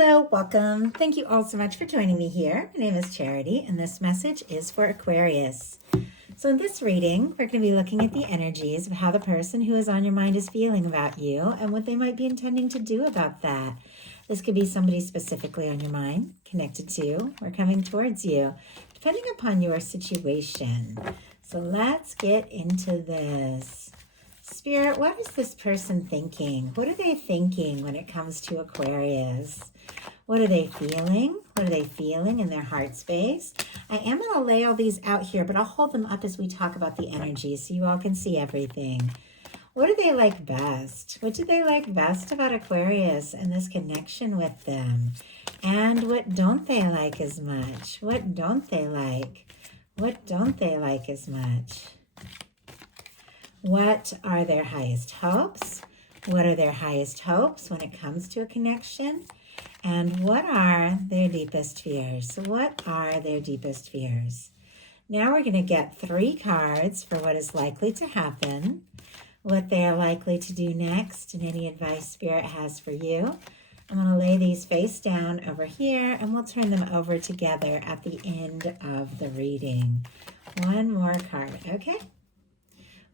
Hello, welcome. Thank you all so much for joining me here. My name is Charity, and this message is for Aquarius. So in this reading, we're going to be looking at the energies of how the person who is on your mind is feeling about you and what they might be intending to do about that. This could be somebody specifically on your mind, connected to, or coming towards you, depending upon your situation. So let's get into this. Spirit, what is this person thinking? What are they thinking when it comes to Aquarius? What are they feeling? What are they feeling in their heart space? I am going to lay all these out here, but I'll hold them up as we talk about the energy so you all can see everything. What do they like best? What do they like best about Aquarius and this connection with them? And what don't they like as much? What don't they like? What don't they like as much? What are their highest hopes? What are their highest hopes when it comes to a connection? And what are their deepest fears? What are their deepest fears? Now we're going to get 3 cards for what is likely to happen, what they are likely to do next, and any advice Spirit has for you. I'm going to lay these face down over here, and we'll turn them over together at the end of the reading. One more card, okay?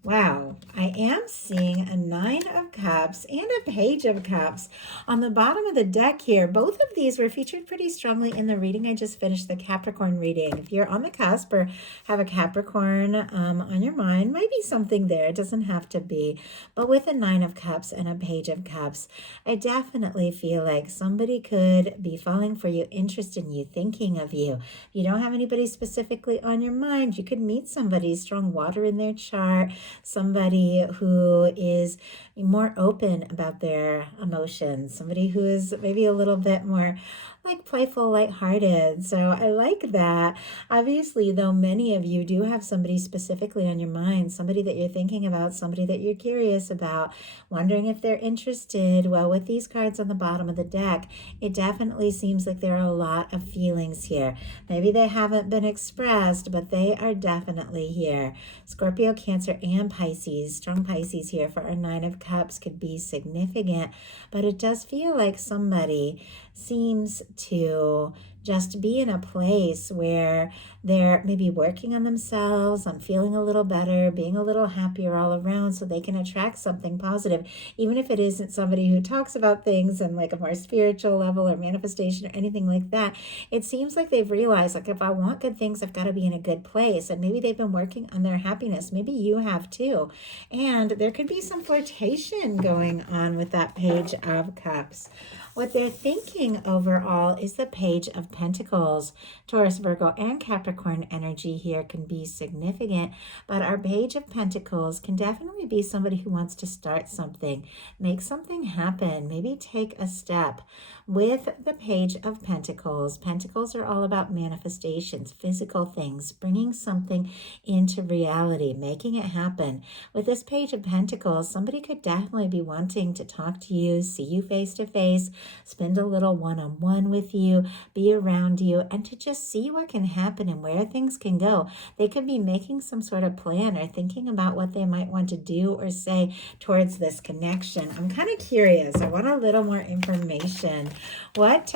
Wow, I am seeing a 9 of Cups and a Page of Cups on the bottom of the deck here. Both of these were featured pretty strongly in the reading. I just finished the Capricorn reading. If you're on the cusp or have a Capricorn on your mind, might be something there. It doesn't have to be. But with a 9 of Cups and a Page of Cups, I definitely feel like somebody could be falling for you, interested in you, thinking of you. If you don't have anybody specifically on your mind, you could meet somebody, strong water in their chart, somebody who is more open about their emotions, somebody who is maybe a little bit more like playful, lighthearted. So I like that. Obviously, though, many of you do have somebody specifically on your mind, somebody that you're thinking about, somebody that you're curious about, wondering if they're interested. Well, with these cards on the bottom of the deck, it definitely seems like there are a lot of feelings here. Maybe they haven't been expressed, but they are definitely here. Scorpio, Cancer, and Pisces, strong Pisces here for our 9 of Cups could be significant, but it does feel like somebody seems to just be in a place where they're maybe working on themselves, on feeling a little better, being a little happier all around so they can attract something positive, even if it isn't somebody who talks about things on like a more spiritual level or manifestation or anything like that. It seems like they've realized, like, if I want good things, I've got to be in a good place. And maybe they've been working on their happiness. Maybe you have too. And there could be some flirtation going on with that Page of Cups. What they're thinking overall is the Page of Pentacles. Taurus, Virgo, and Capricorn energy here can be significant, but our Page of Pentacles can definitely be somebody who wants to start something, make something happen, maybe take a step. With the Page of Pentacles, Pentacles are all about manifestations, physical things, bringing something into reality, making it happen. With this Page of Pentacles, somebody could definitely be wanting to talk to you, see you face to face, spend a little one-on-one with you, be around you, and to just see what can happen and where things can go. They could be making some sort of plan or thinking about what they might want to do or say towards this connection. I'm kind of curious. I want a little more information. What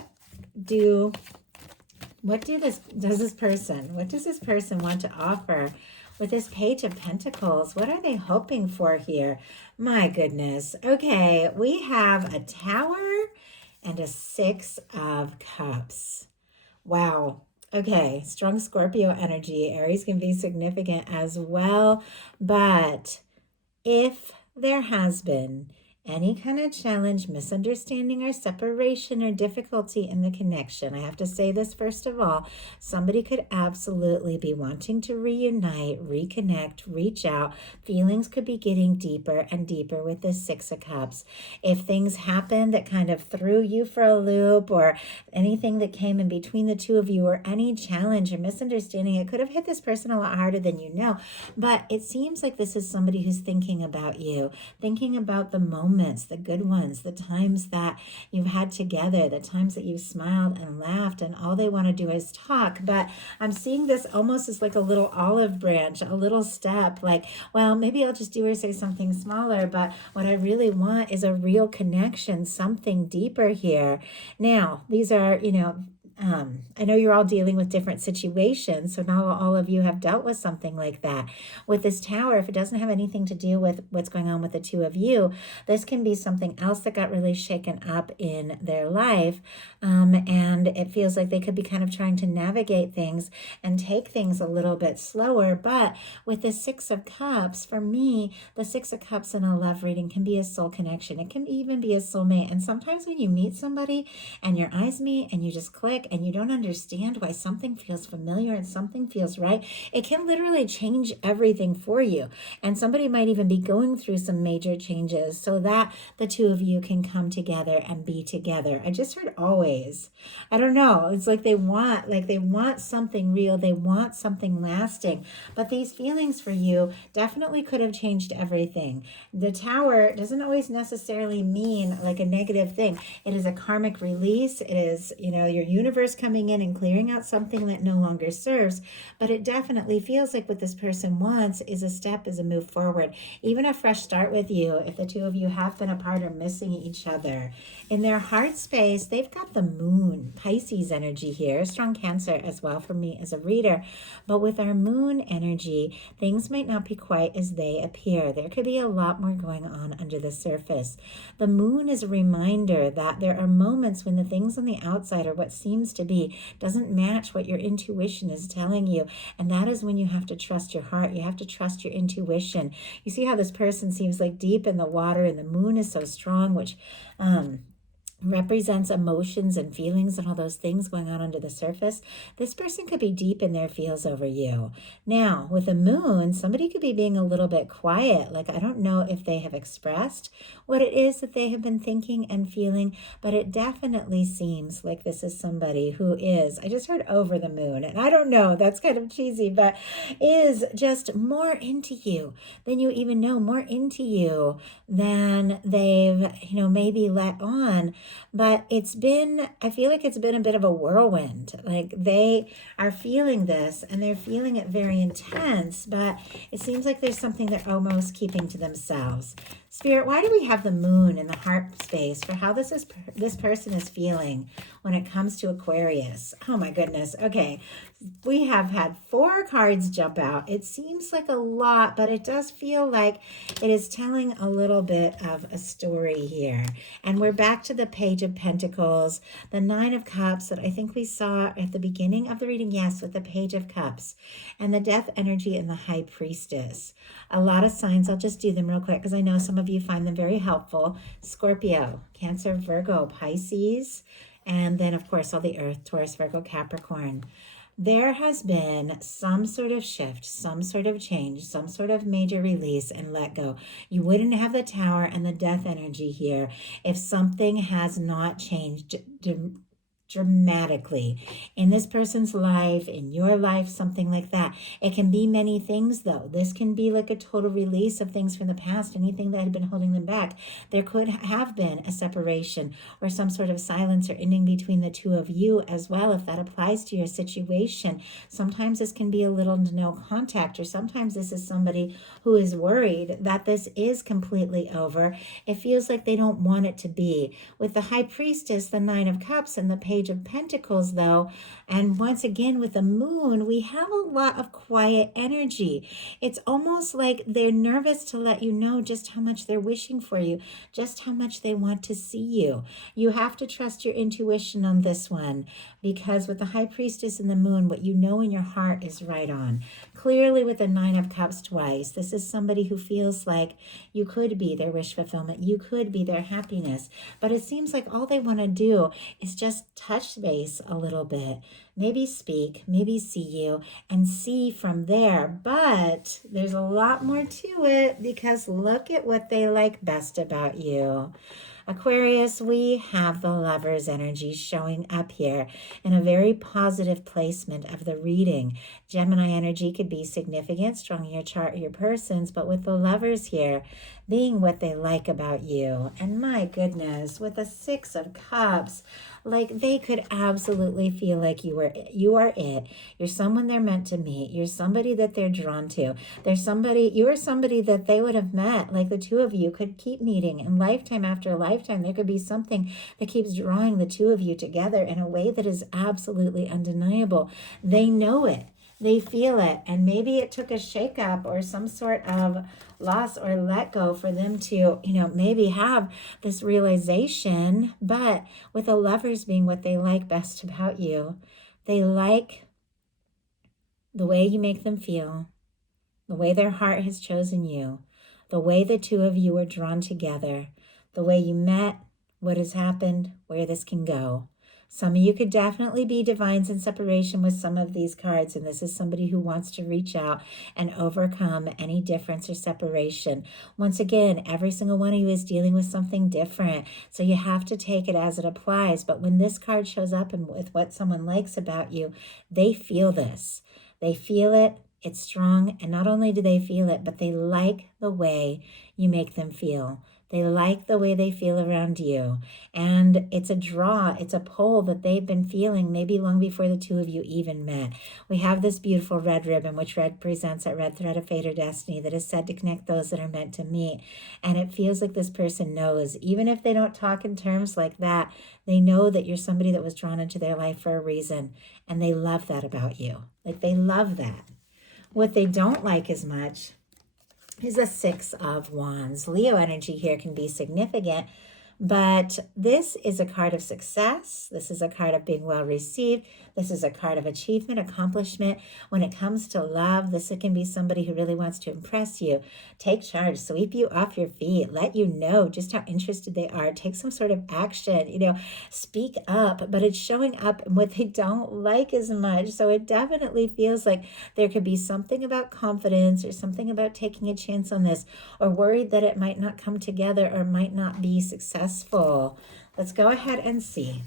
does this person want to offer with this Page of Pentacles? What are they hoping for here? My goodness. Okay, we have a Tower and a 6 of Cups. Wow. Okay, strong Scorpio energy. Aries can be significant as well. But if there has been any kind of challenge, misunderstanding, or separation or difficulty in the connection, I have to say this first of all, somebody could absolutely be wanting to reunite, reconnect, reach out. Feelings could be getting deeper and deeper with this 6 of Cups. If things happen that kind of threw you for a loop, or anything that came in between the two of you, or any challenge or misunderstanding, it could have hit this person a lot harder than you know. But it seems like this is somebody who's thinking about you, thinking about the moment moments, the good ones, the times that you've had together, the times that you've smiled and laughed, and all they want to do is talk. But I'm seeing this almost as like a little olive branch, a little step, like, well, maybe I'll just do or say something smaller, but what I really want is a real connection, something deeper here. Now, these are, I know you're all dealing with different situations, so not all of you have dealt with something like that. With this tower, if it doesn't have anything to do with what's going on with the two of you, this can be something else that got really shaken up in their life, and it feels like they could be kind of trying to navigate things and take things a little bit slower. But with the Six of Cups, for me, the Six of Cups in a love reading can be a soul connection. It can even be a soulmate. And sometimes when you meet somebody and your eyes meet and you just click, and you don't understand why something feels familiar and something feels right, it can literally change everything for you. And somebody might even be going through some major changes so that the two of you can come together and be together. I just heard always. I don't know. It's like they want something real. They want something lasting. But these feelings for you definitely could have changed everything. The tower doesn't always necessarily mean like a negative thing. It is a karmic release. It is, your universe coming in and clearing out something that no longer serves. But it definitely feels like what this person wants is a step, is a move forward, even a fresh start with you if the two of you have been apart or missing each other. In their heart space, they've got the moon, Pisces energy here, strong Cancer as well for me as a reader. But with our moon energy, things might not be quite as they appear. There could be a lot more going on under the surface. The moon is a reminder that there are moments when the things on the outside or what seems to be doesn't match what your intuition is telling you. And that is when you have to trust your heart. You have to trust your intuition. You see how this person seems like deep in the water and the moon is so strong, which represents emotions and feelings and all those things going on under the surface. This person could be deep in their feels over you. Now, with the moon, somebody could be being a little bit quiet. Like, I don't know if they have expressed what it is that they have been thinking and feeling, but it definitely seems like this is somebody who is, I just heard over the moon, and I don't know, that's kind of cheesy, but is just more into you than you even know, more into you than they've, maybe let on. But I feel like it's been a bit of a whirlwind. Like they are feeling this and they're feeling it very intense, but it seems like there's something they're almost keeping to themselves. Spirit, why do we have the moon in the heart space for how this person is feeling when it comes to Aquarius? Oh my goodness. Okay. We have had 4 cards jump out. It seems like a lot, but it does feel like it is telling a little bit of a story here. And we're back to the Page of Pentacles, the 9 of Cups that I think we saw at the beginning of the reading. Yes, with the Page of Cups and the Death energy and the High Priestess. A lot of signs. I'll just do them real quick because I know some of you find them very helpful. Scorpio, Cancer, Virgo, Pisces, and then of course all the Earth, Taurus, Virgo, Capricorn. There has been some sort of shift, some sort of change, some sort of major release and let go. You wouldn't have the Tower and the Death energy here if something has not changed dramatically in this person's life, in your life, something like that. It can be many things though. This can be like a total release of things from the past, anything that had been holding them back. There could have been a separation or some sort of silence or ending between the two of you as well, if that applies to your situation. Sometimes this can be a little to no contact, or sometimes this is somebody who is worried that this is completely over. It feels like they don't want it to be. With the High Priestess, the 9 of Cups, and the Page of Pentacles though, and once again with the moon, we have a lot of quiet energy. It's almost like they're nervous to let you know just how much they're wishing for you, just how much they want to see you. You have to trust your intuition on this one, because with the High Priestess and the moon, what you know in your heart is right on. Clearly with the 9 of Cups twice, this is somebody who feels like you could be their wish fulfillment, you could be their happiness, but it seems like all they want to do is just touch base a little bit, maybe speak, maybe see you, and see from there. But there's a lot more to it, because look at what they like best about you. Aquarius, we have the Lover's energy showing up here in a very positive placement of the reading. Gemini energy could be significant, strong in your chart or your persons, but with the Lovers here, being what they like about you. And my goodness, with the Six of Cups, like they could absolutely feel like you are it. You're someone they're meant to meet. You're somebody that they're drawn to. You are somebody that they would have met. Like the two of you could keep meeting in lifetime after lifetime. There could be something that keeps drawing the two of you together in a way that is absolutely undeniable. They know it. They feel it. And maybe it took a shakeup or some sort of loss or let go for them to, maybe have this realization. But with the Lovers being what they like best about you, they like the way you make them feel, the way their heart has chosen you, the way the two of you are drawn together, the way you met, what has happened, where this can go. Some of you could definitely be divines in separation with some of these cards, and this is somebody who wants to reach out and overcome any difference or separation. Once again, every single one of you is dealing with something different, so you have to take it as it applies. But when this card shows up and with what someone likes about you, they feel this. They feel it. It's strong, and not only do they feel it, but they like the way you make them feel. They like the way they feel around you. And it's a draw, it's a pull that they've been feeling maybe long before the two of you even met. We have this beautiful red ribbon, which represents that red thread of fate or destiny that is said to connect those that are meant to meet. And it feels like this person knows, even if they don't talk in terms like that, they know that you're somebody that was drawn into their life for a reason. And they love that about you. Like they love that. What they don't like as much is the Six of Wands. Leo energy here can be significant, but this is a card of success. This is a card of being well received. This is a card of achievement, accomplishment. When it comes to love, this can be somebody who really wants to impress you, take charge, sweep you off your feet, let you know just how interested they are, take some sort of action, speak up, but it's showing up in what they don't like as much. So it definitely feels like there could be something about confidence or something about taking a chance on this, or worried that it might not come together or might not be successful. Let's go ahead and see.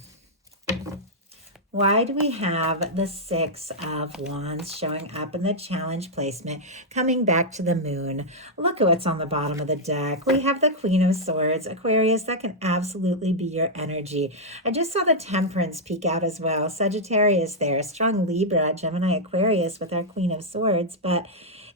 Why do we have the Six of Wands showing up in the challenge placement, coming back to the moon? Look at what's on the bottom of the deck. We have the Queen of Swords. Aquarius, that can absolutely be your energy. I just saw the Temperance peek out as well. Sagittarius there, a strong Libra, Gemini, Aquarius with our Queen of Swords. But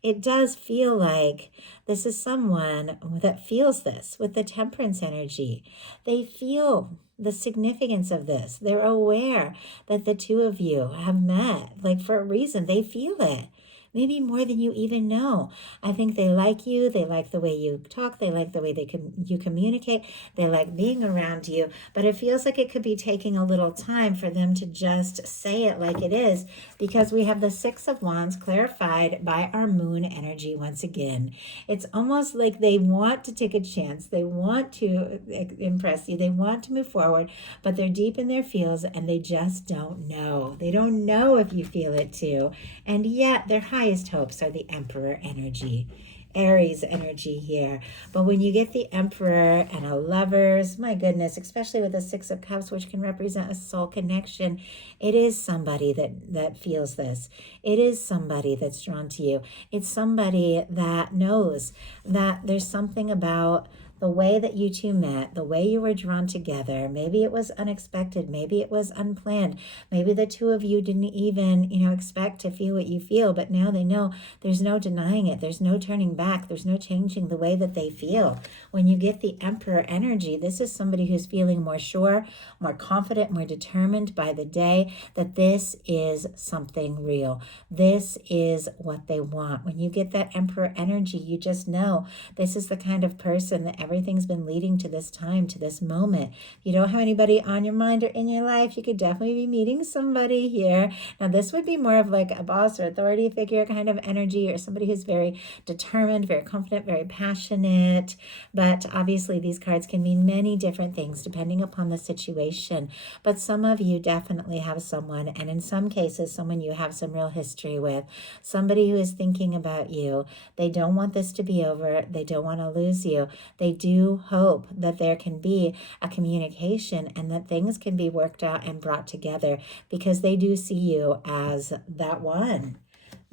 it does feel like this is someone that feels this with the Temperance energy. They feel the significance of this. They're aware that the two of you have met, like for a reason. They feel it. Maybe more than you even know. I think they like you. They like the way you talk. They like the way you communicate. They like being around you. But it feels like it could be taking a little time for them to just say it like it is, because we have the Six of Wands clarified by our moon energy once again. It's almost like they want to take a chance. They want to impress you. They want to move forward, but they're deep in their feels and they just don't know. They don't know if you feel it too. And yet their highest hopes are the Emperor energy, Aries energy here. But when you get the Emperor and a Lovers, my goodness, especially with the Six of Cups, which can represent a soul connection, it is somebody that feels this. It is somebody that's drawn to you. It's somebody that knows that there's something about the way that you two met, the way you were drawn together. Maybe it was unexpected. Maybe it was unplanned. Maybe the two of you didn't even, expect to feel what you feel, but now they know there's no denying it. There's no turning back. There's no changing the way that they feel. When you get the Emperor energy, this is somebody who's feeling more sure, more confident, more determined by the day that this is something real. This is what they want. When you get that Emperor energy, you just know this is the kind of person that everything's been leading to this time, to this moment. If you don't have anybody on your mind or in your life, you could definitely be meeting somebody here. Now, this would be more of like a boss or authority figure kind of energy, or somebody who's very determined, very confident, very passionate. But obviously, these cards can mean many different things depending upon the situation. But some of you definitely have someone, and in some cases, someone you have some real history with, somebody who is thinking about you. They don't want this to be over. They don't want to lose you. They do hope that there can be a communication and that things can be worked out and brought together, because they do see you as that one.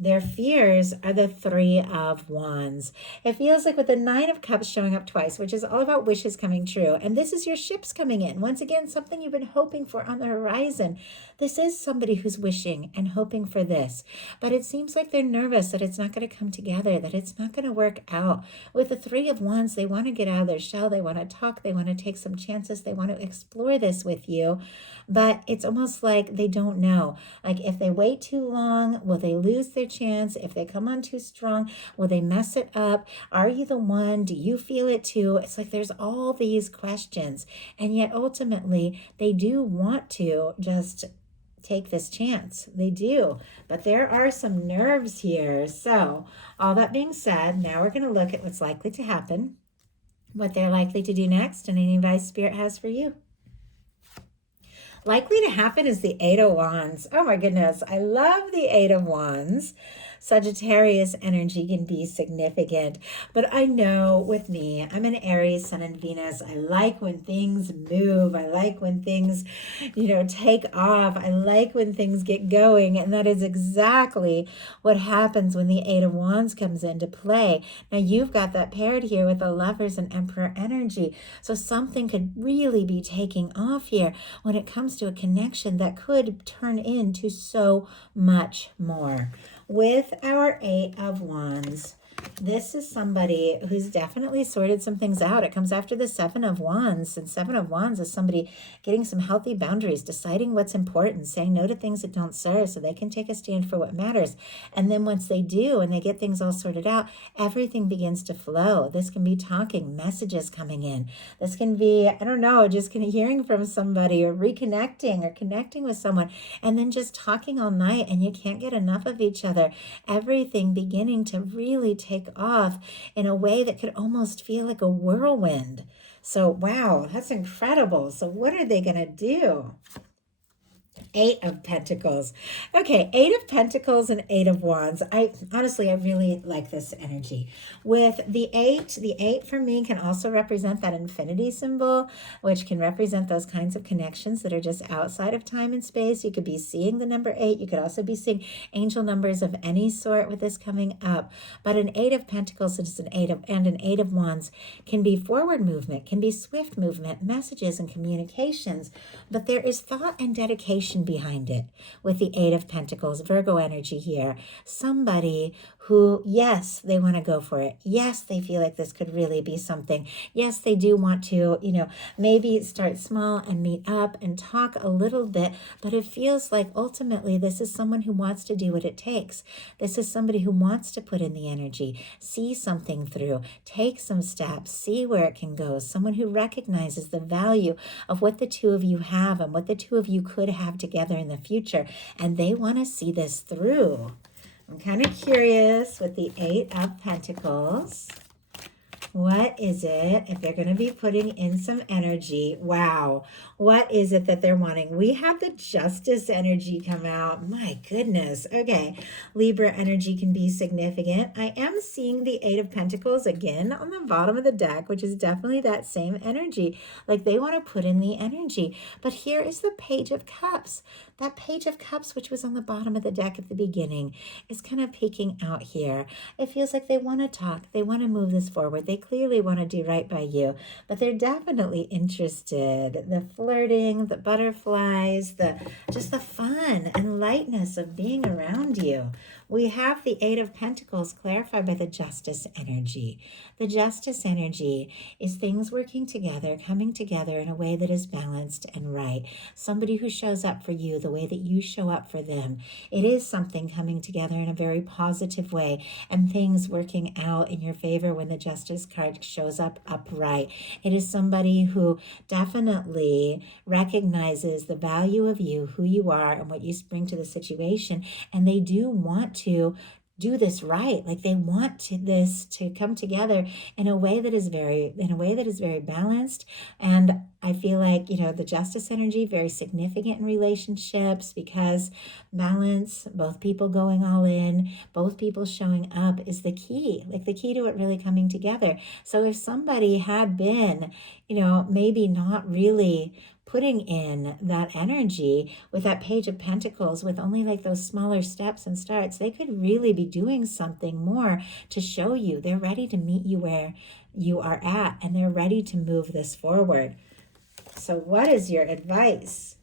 Their fears are the Three of Wands. It feels like with the Nine of Cups showing up twice, which is all about wishes coming true. And this is your ships coming in. Once again, something you've been hoping for on the horizon. This is somebody who's wishing and hoping for this. But it seems like they're nervous that it's not going to come together, that it's not going to work out. With the Three of Wands, they want to get out of their shell. They want to talk. They want to take some chances. They want to explore this with you. But it's almost like they don't know. Like if they wait too long, will they lose their chance? If they come on too strong, will they mess it up? Are you the one? Do you feel it too? It's like there's all these questions. And yet ultimately, they do want to just take this chance. They do. But there are some nerves here. So all that being said, now we're going to look at what's likely to happen, what they're likely to do next, and any advice Spirit has for you. Likely to happen is the Eight of Wands. Oh my goodness, I love the Eight of Wands. Sagittarius energy can be significant, but I know with me, I'm an Aries, Sun and Venus. I like when things move. I like when things, take off. I like when things get going, and that is exactly what happens when the Eight of Wands comes into play. Now you've got that paired here with the Lovers and Emperor energy, so something could really be taking off here when it comes to a connection that could turn into so much more. With our Eight of Wands, this is somebody who's definitely sorted some things out. It comes after the Seven of Wands, and Seven of Wands is somebody getting some healthy boundaries, deciding what's important, saying no to things that don't serve so they can take a stand for what matters. And then once they do and they get things all sorted out, everything begins to flow. This can be talking, messages coming in. This can be, just kind of hearing from somebody or reconnecting or connecting with someone and then just talking all night and you can't get enough of each other. Everything beginning to really take off in a way that could almost feel like a whirlwind. So, wow, that's incredible. So what are they going to do? Eight of Pentacles. Okay, Eight of Pentacles and Eight of Wands. I really like this energy. With the eight for me can also represent that infinity symbol, which can represent those kinds of connections that are just outside of time and space. You could be seeing the number 8. You could also be seeing angel numbers of any sort with this coming up. But an Eight of Pentacles is an Eight of Wands can be forward movement, can be swift movement, messages and communications. But there is thought and dedication behind it with the Eight of Pentacles, Virgo energy here. Somebody who, yes, they want to go for it. Yes, they feel like this could really be something. Yes, they do want to, maybe start small and meet up and talk a little bit, but it feels like ultimately this is someone who wants to do what it takes. This is somebody who wants to put in the energy, see something through, take some steps, see where it can go. Someone who recognizes the value of what the two of you have and what the two of you could have together in the future, and they want to see this through. I'm kind of curious with the Eight of Pentacles. What is it if they're going to be putting in some energy? Wow. What is it that they're wanting? We have the Justice energy come out. My goodness. Okay. Libra energy can be significant. I am seeing the Eight of Pentacles again on the bottom of the deck, which is definitely that same energy. Like they want to put in the energy. But here is the Page of Cups. That Page of Cups, which was on the bottom of the deck at the beginning, is kind of peeking out here. It feels like they want to talk. They want to move this forward. They clearly want to do right by you, but they're definitely interested. The flirting, the butterflies, just the fun and lightness of being around you. We have the Eight of Pentacles clarified by the Justice energy. The Justice energy is things working together, coming together in a way that is balanced and right. Somebody who shows up for you the way that you show up for them. It is something coming together in a very positive way and things working out in your favor when the Justice card shows up upright. It is somebody who definitely recognizes the value of you, who you are, and what you bring to the situation, and they do want to do this right. Like they want this to come together in a way that is very balanced. And I feel like, the Justice energy, very significant in relationships because balance, both people going all in, both people showing up is the key, like the key to it really coming together. So if somebody had been, maybe not really putting in that energy with that Page of Pentacles, with only like those smaller steps and starts. They could really be doing something more to show you they're ready to meet you where you are at, and they're ready to move this forward. So what is your advice?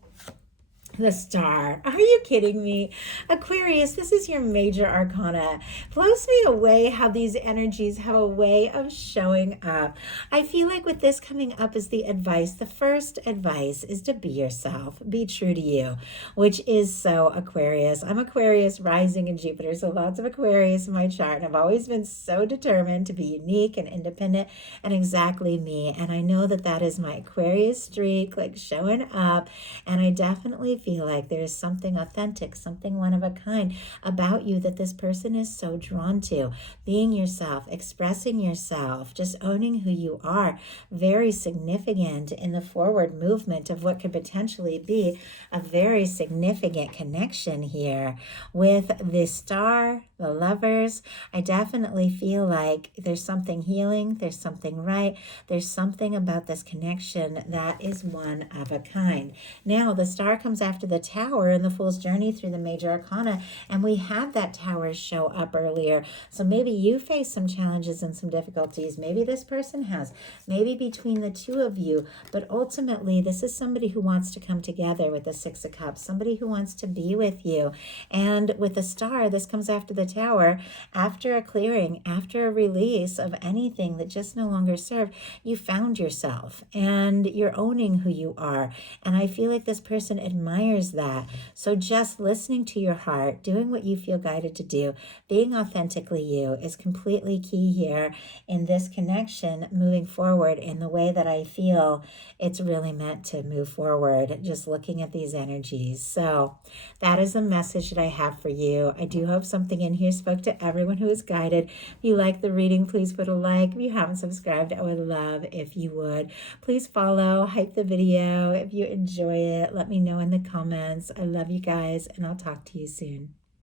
The Star. Are you kidding me? Aquarius, this is your major arcana. Blows me away how these energies have a way of showing up. I feel like with this coming up as the advice, the first advice is to be yourself. Be true to you, which is so Aquarius. I'm Aquarius rising in Jupiter, so lots of Aquarius in my chart. And I've always been so determined to be unique and independent and exactly me. And I know that that is my Aquarius streak, like showing up. And I definitely feel like there's something authentic, something one of a kind about you that this person is so drawn to. Being yourself, expressing yourself, just owning who you are, very significant in the forward movement of what could potentially be a very significant connection here with the Star, the Lovers. I definitely feel like there's something healing, there's something right, there's something about this connection that is one of a kind. Now, the Star comes after the Tower in the Fool's Journey through the major arcana, and we had that Tower show up earlier. So maybe you face some challenges and some difficulties. Maybe this person has, maybe between the two of you, but ultimately this is somebody who wants to come together with the Six of Cups, somebody who wants to be with you. And with the Star, this comes after the Tower, after a clearing, after a release of anything that just no longer served. You found yourself and you're owning who you are. And I feel like this person admires that. So just listening to your heart, doing what you feel guided to do, being authentically you is completely key here in this connection, moving forward in the way that I feel it's really meant to move forward, just looking at these energies. So that is the message that I have for you. I do hope something in here spoke to everyone who is guided. If you like the reading, please put a like. If you haven't subscribed, I would love if you would. Please follow, hype the video. If you enjoy it, let me know in the comments. I love you guys, and I'll talk to you soon.